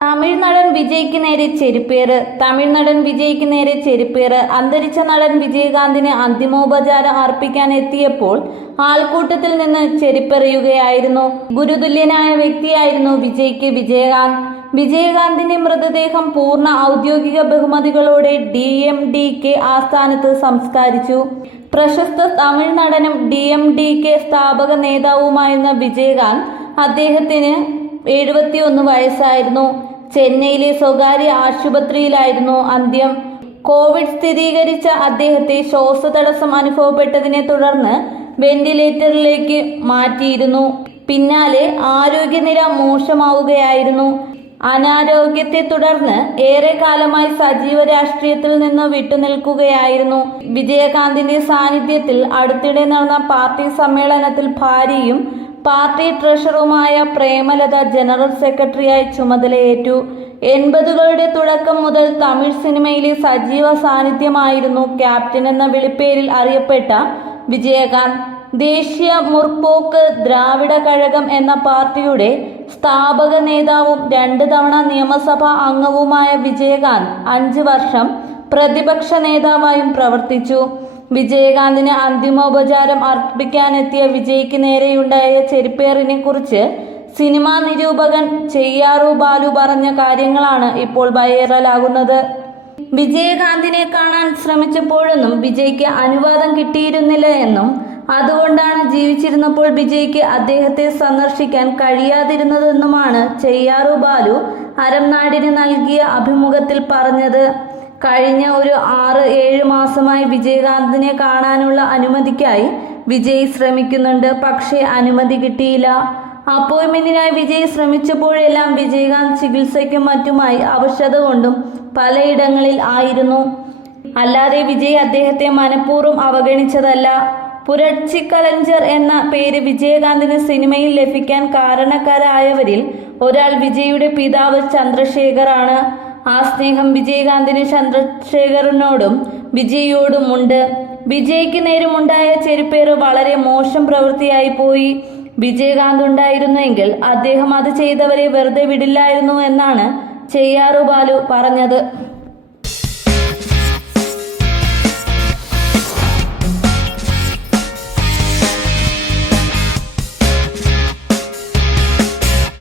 തമിഴ് നടൻ വിജയ്ക്ക് നേരെ ചെരുപ്പേറ്. തമിഴ് നടൻ വിജയ്ക്ക് നേരെ ചെരുപ്പേറ്. അന്തരിച്ച നടൻ വിജയകാന്തിന് അന്തിമോപചാരം അർപ്പിക്കാൻ എത്തിയപ്പോൾ ആൾക്കൂട്ടത്തിൽ നിന്ന് ചെരുപ്പെറിയുകയായിരുന്നു. ഗുരുതുല്യനായ വ്യക്തിയായിരുന്നു വിജയ്ക്ക് വിജയകാന്ത്. വിജയകാന്തിന്റെ മൃതദേഹം പൂർണ്ണ ഔദ്യോഗിക ബഹുമതികളോടെ DMDK ആസ്ഥാനത്ത് സംസ്കരിച്ചു. പ്രശസ്ത തമിഴ് നടനും DMDK സ്ഥാപക നേതാവുമായിരുന്ന വിജയകാന്ത്, അദ്ദേഹത്തിന് 71 വയസ്സായിരുന്നു. ചെന്നൈയിലെ സ്വകാര്യ ആശുപത്രിയിലായിരുന്നു അന്ത്യം. കോവിഡ് സ്ഥിരീകരിച്ച അദ്ദേഹത്തെ ശ്വാസതടസ്സം അനുഭവപ്പെട്ടതിനെ തുടർന്ന് വെന്റിലേറ്ററിലേക്ക് മാറ്റിയിരുന്നു. പിന്നാലെ ആരോഗ്യനില മോശമാവുകയായിരുന്നു. അനാരോഗ്യത്തെ തുടർന്ന് ഏറെക്കാലമായി സജീവ രാഷ്ട്രീയത്തിൽ നിന്ന് വിട്ടുനിൽക്കുകയായിരുന്നു. വിജയകാന്തിന്റെ സാന്നിധ്യത്തിൽ അടുത്തിടെ നടന്ന പാർട്ടി സമ്മേളനത്തിൽ ഭാര്യയും പാർട്ടി ട്രഷററുമായ പ്രേമലത ജനറൽ സെക്രട്ടറിയായി ചുമതലയേറ്റു. 80കളുടെ തുടക്കം മുതൽ തമിഴ് സിനിമയിലെ സജീവ സാന്നിധ്യമായിരുന്നു ക്യാപ്റ്റൻ എന്ന വിളിപ്പേരിൽ അറിയപ്പെട്ട വിജയകാന്ത്. ദേശീയ മുർപോക്ക് ദ്രാവിഡ കഴകം എന്ന പാർട്ടിയുടെ സ്ഥാപക നേതാവും 2 തവണ നിയമസഭാ അംഗവുമായ വിജയകാന്ത് 5 വർഷം പ്രതിപക്ഷ നേതാവായും പ്രവർത്തിച്ചു. വിജയകാന്തിന് അന്തിമോപചാരം അർപ്പിക്കാനെത്തിയ വിജയ്ക്ക് നേരെയുണ്ടായ ചെരുപ്പേറിനെ കുറിച്ച് സിനിമാ നിരൂപകൻ ചെയ്യാറു ബാലു പറഞ്ഞ കാര്യങ്ങളാണ് ഇപ്പോൾ വൈറലാകുന്നത്. വിജയകാന്തിനെ കാണാൻ ശ്രമിച്ചപ്പോഴൊന്നും വിജയ്ക്ക് അനുവാദം കിട്ടിയിരുന്നില്ല എന്നും അതുകൊണ്ടാണ് ജീവിച്ചിരുന്നപ്പോൾ വിജയ്ക്ക് അദ്ദേഹത്തെ സന്ദർശിക്കാൻ കഴിയാതിരുന്നതെന്നുമാണ് ചെയ്യാറു ബാലു അരംനാടിന് നൽകിയ അഭിമുഖത്തിൽ പറഞ്ഞത്. കഴിഞ്ഞ ഒരു 6-7 മാസമായി വിജയകാന്തിനെ കാണാനുള്ള അനുമതിക്കായി വിജയ് ശ്രമിക്കുന്നുണ്ട്. പക്ഷേ അനുമതി കിട്ടിയില്ല. അപ്പോയിന്റ്മെന്റിനായി വിജയ് ശ്രമിച്ചപ്പോഴെല്ലാം വിജയകാന്ത് ചികിത്സയ്ക്കും മറ്റുമായി അവശത കൊണ്ടും പലയിടങ്ങളിൽ ആയിരുന്നു. അല്ലാതെ വിജയ് അദ്ദേഹത്തെ മനഃപൂർവ്വം അവഗണിച്ചതല്ല. പുരട്ചിക്കലഞ്ചർ എന്ന പേര് വിജയകാന്തിന് സിനിമയിൽ ലഭിക്കാൻ കാരണക്കാരായവരിൽ ഒരാൾ വിജയുടെ പിതാവ് ചന്ദ്രശേഖർ ആണ്. ആ സ്നേഹം വിജയകാന്തിന് ചന്ദ്രശേഖറിനോടും വിജയോടുമുണ്ട്. വിജയ്ക്ക് നേരുമുണ്ടായ ചെരുപ്പേറ് വളരെ മോശം പ്രവൃത്തിയായി പോയി. വിജയകാന്ത് ഉണ്ടായിരുന്നെങ്കിൽ അദ്ദേഹം അത് ചെയ്തവരെ വെറുതെ വിടില്ലായിരുന്നു എന്നാണ് ചെയ്യാറു ബാലു പറഞ്ഞത്.